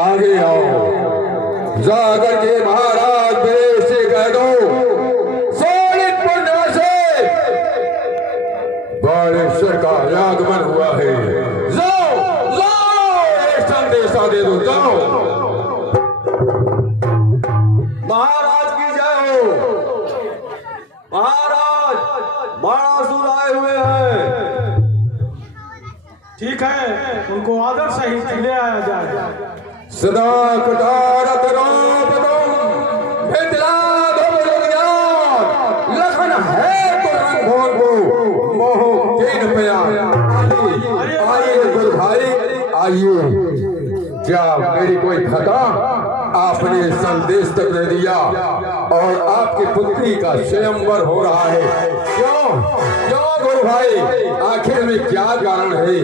आगे आओ, जाकर के महाराज मेरे से कह दो सोनितपुर से बालेश्वर का आगमन हुआ है। जाओ जाओ, एक संदेशा दे दो, जाओ। महाराज की जय हो। महाराज बाणासुर आए हुए हैं। ठीक है, उनको आदर सहित ले आया जाए। सदा कटारत रोपदम मिथिला धोबुलियान लखन है तो रंगों को मोह तीन प्यार। आइए गुरु भाई आइए। क्या मेरी कोई खता? आपने संदेश तक दे दिया और आपकी पुत्री का स्वयंवर हो रहा है। क्यों क्यों गुरु भाई, आखिर में क्या कारण है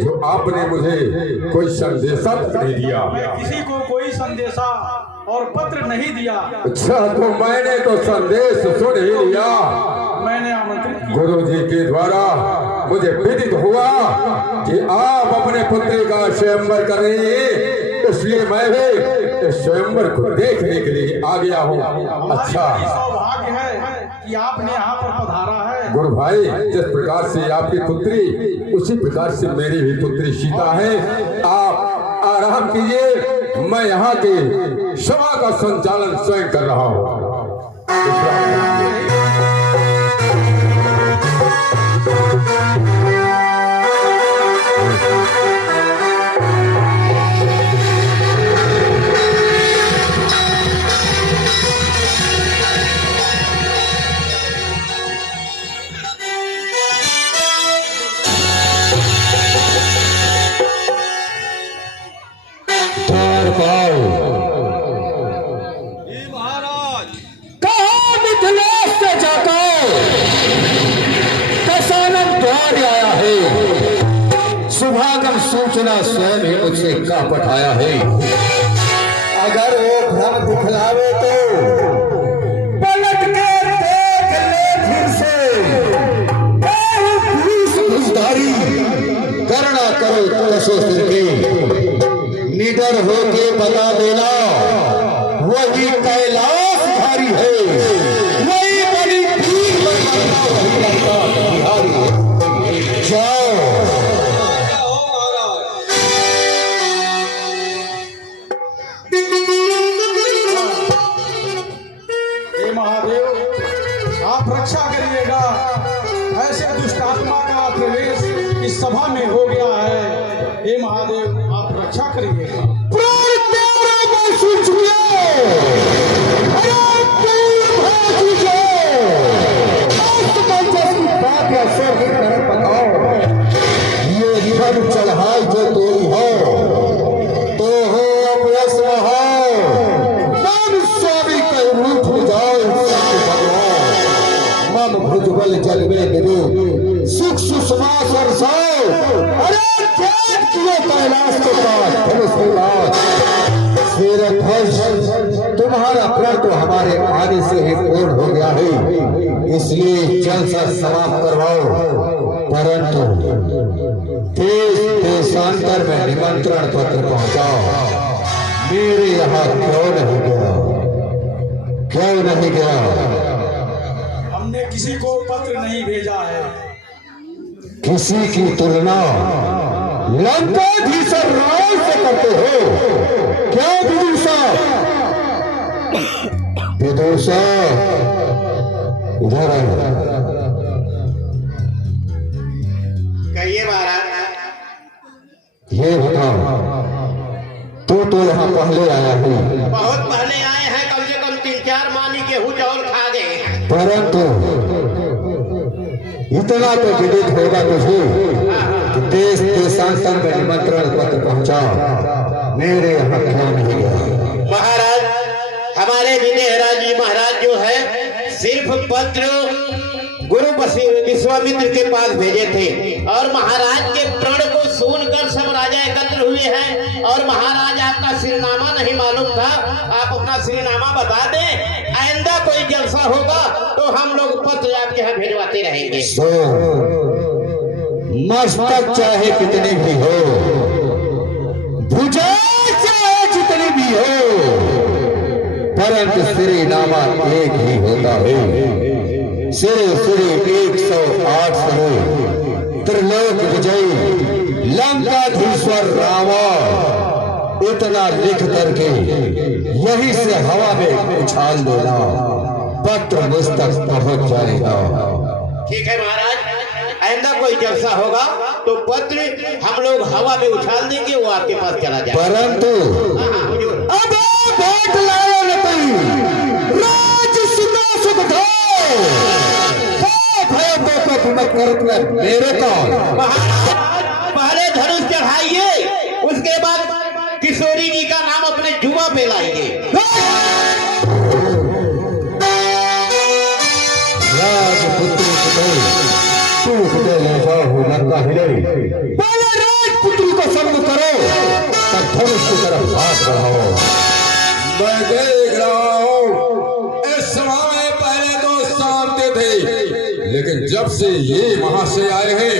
जो आपने मुझे कोई संदेशा नहीं दिया? मैं किसी को कोई संदेशा और पत्र नहीं दिया। अच्छा, तो मैंने तो संदेश सुन ही लिया। मैंने आमंत्रित गुरु जी के द्वारा मुझे विदित हुआ कि आप अपने पुत्री का स्वयंवर कर रही हैं, इसलिए मैं भी इस स्वयंवर को देखने के लिए आ गया हूँ। अच्छा, सौभाग्य है कि आपने यहाँ पर पधारा है। गुरु भाई, जिस प्रकार से आपकी पुत्री, उसी प्रकार से मेरी भी पुत्री सीता है। आप आराम कीजिए, मैं यहाँ के सभा का संचालन स्वयं कर रहा हूँ। महाराज कहा मिथिलेश से जाकर दशानन द्वार आया है। शुभागम सूचना स्वयं ही मुझसे का पठाया है। अगर वो भ्रम दिखलावे तो पलट के देख ले फिर से। घुसधारी करना करो तो सिर के निडर होके बता देना, वही कैलाश धारी है, वही बड़ी भीड़ बिहारी है। जाओ। हे महादेव, आप रक्षा करिएगा। ऐसे दुष्टात्मा का प्रवेश इस सभा में हो गया है। हे महादेव, आप रक्षा करिएगा। चढ़ाई जो तेरी हो तो हो अपयस हो। मन स्वामी के रूप में जाओ मन भुजबल जल में गिरे सुख सुषमा सरसाओ। अरे त्याग किए कैलाश के पास तुम्हारा प्रण तो हमारे आने से ही पूर्ण हो गया है, इसलिए जलसा समाप्त करवाओ। परंतु देश देशांतर में निमंत्रण पत्र पहुंचाओ। मेरे यहाँ क्यों नहीं गया? क्यों नहीं गया? हमने किसी को पत्र नहीं भेजा है। किसी की तुलना लंकाधीशर राय से करते हो क्या विदुषा? विदुषा इधर कहिए महाराज। ये बताओ, तू तो यहाँ पहले आया है। बहुत पहले आए हैं, कम से कम 3-4 मानी गेहूं चावल खा गए। परंतु इतना तो विदित होगा तुझे कि देश देशांतर में निमंत्रण पत्र पहुंचाओ। मेरे यहाँ क्यों नहीं गया? महाराज, हमारे विदेहरा जी महाराज जो है सिर्फ पत्र गुरु विश्वामित्र के पास भेजे थे और महाराज के प्रण को सुनकर सब राजा एकत्र हुए हैं। और महाराज आपका श्रीनामा नहीं मालूम था, आप अपना श्रीनामा बता दें। आइंदा कोई जलसा होगा तो हम लोग पत्र आपके यहाँ भेजवाते रहेंगे। मस्तक चाहे कितने भी हो, भुजा चाहे परंतु श्री नामा एक ही होता है। श्री श्री 108 स्वरूप त्रिलोक विजयी लंकाधीश्वर रामा, इतना लिख करके यही से हवा में उछाल देना, पत्र मुझ तक पहुंच जाएगा। ठीक है महाराज, आइंदा कोई जलसा होगा तो पत्र हम लोग हवा में उछाल देंगे, वो आपके पास चला जाएगा। परंतु अब भेंट लाया न कोई राज सुनो सुख दो, भय को मत करत मेरे कौन। महाराज पहले धनुष चढ़ाइए, उसके बाद किशोरी जी का नाम अपने जुआ पे लाएंगे। राजपुत्री पहले राजपुत्री को शब्द करो, तब धनुष की तरफ हाथ बढ़ाओ। मैं देख रहा हूँ इस समय पहले तो शांत थे, लेकिन जब से ये महाशय आए हैं,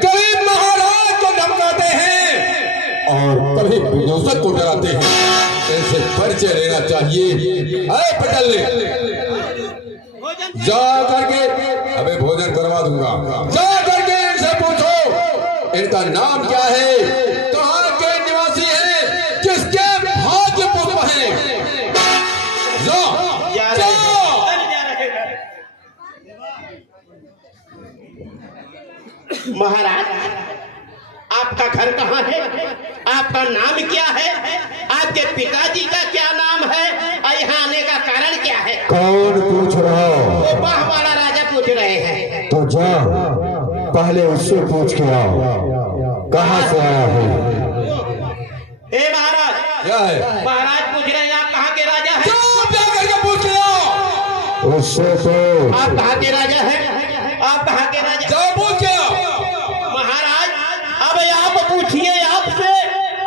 कभी महाराज को धमकाते हैं और कभी विदूषक को डराते हैं। इनसे परिचय लेना चाहिए। अरे पटल जा करके, अबे भोजन करवा दूंगा, जा करके इनसे पूछो इनका नाम क्या है, कहाँ के निवासी हैं, किसके भाग्य पुत्र हैं। महाराज आपका घर कहाँ है, आपका नाम क्या है, आपके पिताजी का क्या नाम है, और यहाँ आने का कारण क्या है। कौन पूछ रहा हो? वो बाह वाला राजा पूछ रहे हैं। तो जा पहले उससे पूछ के आओ, कहाँ से आया है। ए महाराज, क्या है? महाराज पूछ रहे हैं आप कहाँ के राजा हैं। चुप जाकर के पूछ के आओ। उससे तो आप कहाँ के राजा हैं, आप कहाँ के राजा। जाओ पूछ के आओ। महाराज अब आप पूछिए आपसे,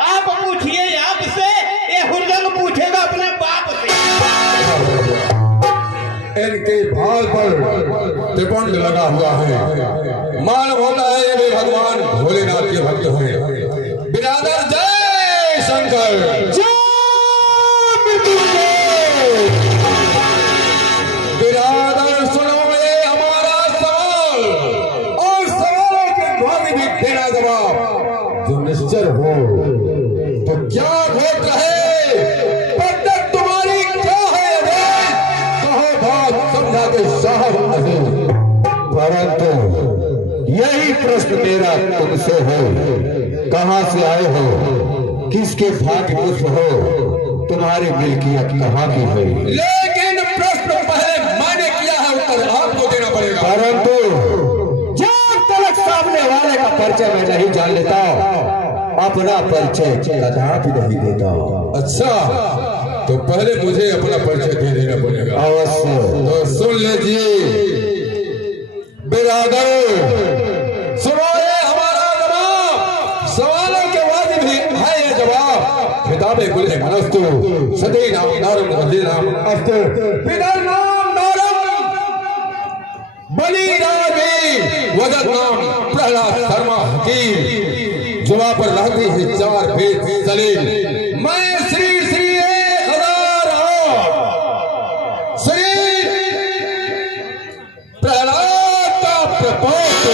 आप पूछिए आपसे, ये हुर्रम पूछेगा अपने बाप से। इनके भाल पर त्रिपुंड लगा हुआ है, मालूम होता है ये भी भगवान भोलेनाथ के भक्त हैं। बिरादर जय शंकर, बिरादर सुनो ये हमारा सवाल, और सवालों के जवाब भी देना जवाब। जो निश्चर हो तो क्या घोट रहे, पद्धत तुम्हारी क्या है रे? कहो बात समझा के साहब नहीं। परंतु यही प्रश्न मेरा तुमसे है, कहाँ से आए हो, किसके भाग्य पुत्र हो, तुम्हारी मिल्कियत कहाँ की है। लेकिन प्रश्न पहले मैंने किया है, उत्तर आपको देना पड़ेगा। परंतु जब तक सामने वाले का परिचय मैं नहीं जान लेता, अपना परिचय कदापि नहीं देता। अच्छा, तो पहले मुझे अपना परिचय दे देना पड़ेगा। अवश्य। तो सुन लीजिए बिरादर, सुनो ये हमारा जवाब, सवालों के वाजिब भी है ये जवाब। किताबे कुल मनस्तु सदी नाम नारम वली नाम अस्तु, पितर नाम नारम, बलि राजी, वजद नाम प्रहलाद शर्मा हकीम, जुआ पर रहती है 4 भेद सलील। मैं श्री श्री 1000 श्री प्रहलाद का प्रपोत्र,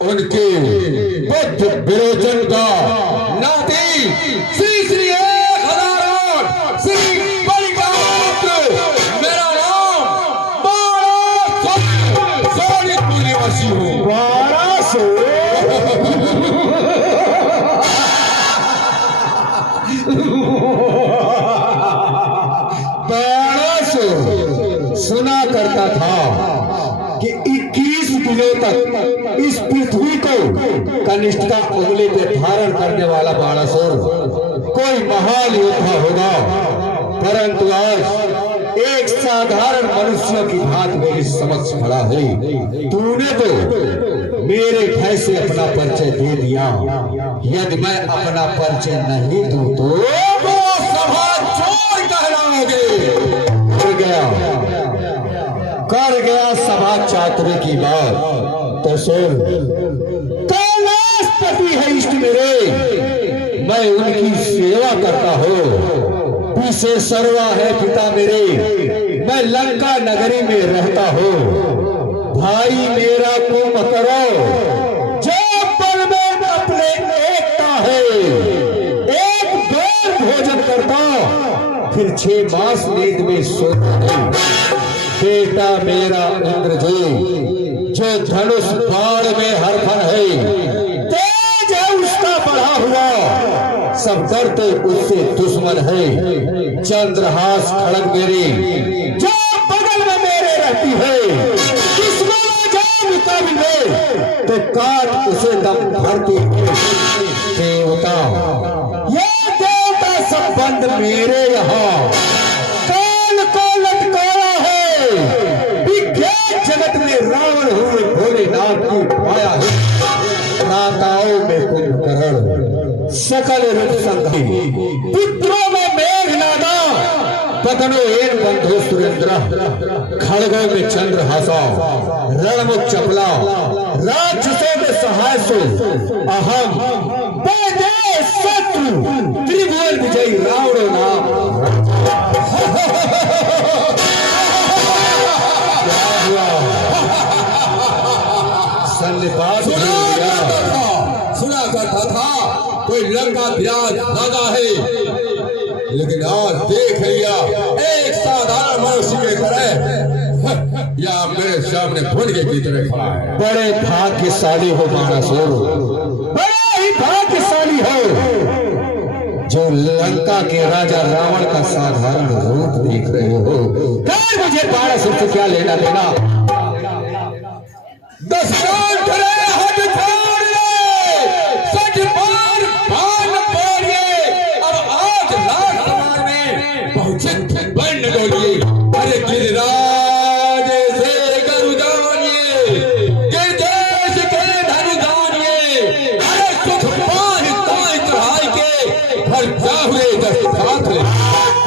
उनके बुद्ध विरोचन का नाती श्री श्री 1008 श्री बलि का पुत्र। मेरा नाम 12 सोनितपुर निवासी हूँ। 1200 सुना करता था कि 21 दिनों तक इस पृथ्वी को कनिष्ठता उंगली पे धारण करने वाला 1200 कोई महान योद्धा होगा, परंतु आज एक साधारण मनुष्य की भांति मेरे समक्ष खड़ा है। तूने तो मेरे भय से अपना परिचय दे दिया, यदि मैं अपना परिचय नहीं दूं तो सभा चोर कहलाओगे। कर गया सभा चातुर्य की बात। तो सुन, कैलाशपति है इष्ट मेरे, मैं उनकी सेवा करता हूँ, जिसे सर्वा है पिता मेरे, मैं लंका नगरी में रहता हूँ। भाई मेरा तुम करो जो पल में अपने एकता है। एक बार भोजन करता फिर 6 मास नींद में सोता है। बेटा मेरा इंद्रजीत जो धनुष बाण में हरफन है, तेज है उसका बढ़ा हुआ, सब डरते उससे दुश्मन है। चंद्रहास खड़ग मेरी जो बगल में मेरे रहती है, दुश्मन जो मुकाबले तो काट उसे दम भरती है। देवता ये देवता संबंध मेरे यहाँ काल को लटकाया है। विज्ञान जगत में रावण हुए भोलेनाथ की माया है। नाताओं में कुंभकर्ण सकल रूप संघी, पुत्रों में मेघनादा, बदनो एन बंधु सुरेंद्र, खड़गों में चंद्रहासा, रणमुख चपला, राक्षसों में सहाय सो अहम वैदेश शत्रु, त्रिभुवन विजयी रावण नाम। सन्निपात सुना करता था कोई लड़का विराज राजा है, लेकिन आज देख लिया एक साधारण मनुष्य के तरह या मेरे सामने भुनके की तरह खड़ा है। बड़े भाग्यशाली हो बाणासुर, बड़े ही भाग्यशाली हो जो लंका के राजा रावण का साधारण रूप देख रहे हो। खैर मुझे बाणासुर से क्या लेना देना। 10 साल खड़े हाथ छोड़ ले, 60 बार बाण मारिए, अब 8 लाख समान में पहुंचे बन डोलिए। अरे गिरिराज से गरु जानिए, गिरदेश के धनु जानिए, अरे सुख पान ताई चढ़ाई के घर जाहुए 10 साथ ले।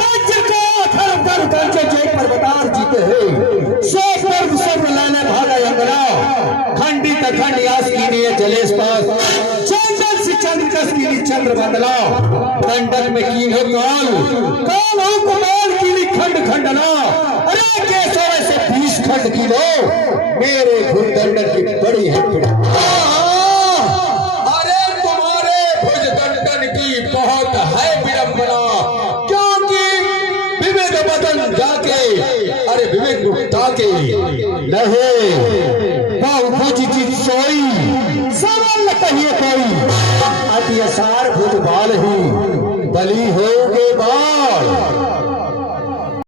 राज्य को धर्म धर्म करके जय पर्वतार जीते हैं। सो पर्व सब लाने भागा अंगना, खंडी तखंड यास कीनिए जलेश पास, चंदन से चंद्र कस कीनी चंद्र बदला, दंडक में कीन हो काल हो कुमार कीनी खंड खंडना। अरे केसव से 20 खंड किलो, मेरे भुजदंडन की बड़ी है पीड़ा। अरे तुम्हारे भुजदंडन की बहुत है विडंबना, क्योंकि विवेक बदन जाके, अरे विवेक मुक्ता के नहीं बहुभुज की सोई सवाल न कहिए कोई, अति असार भुज बाल ही बली होगे बाल।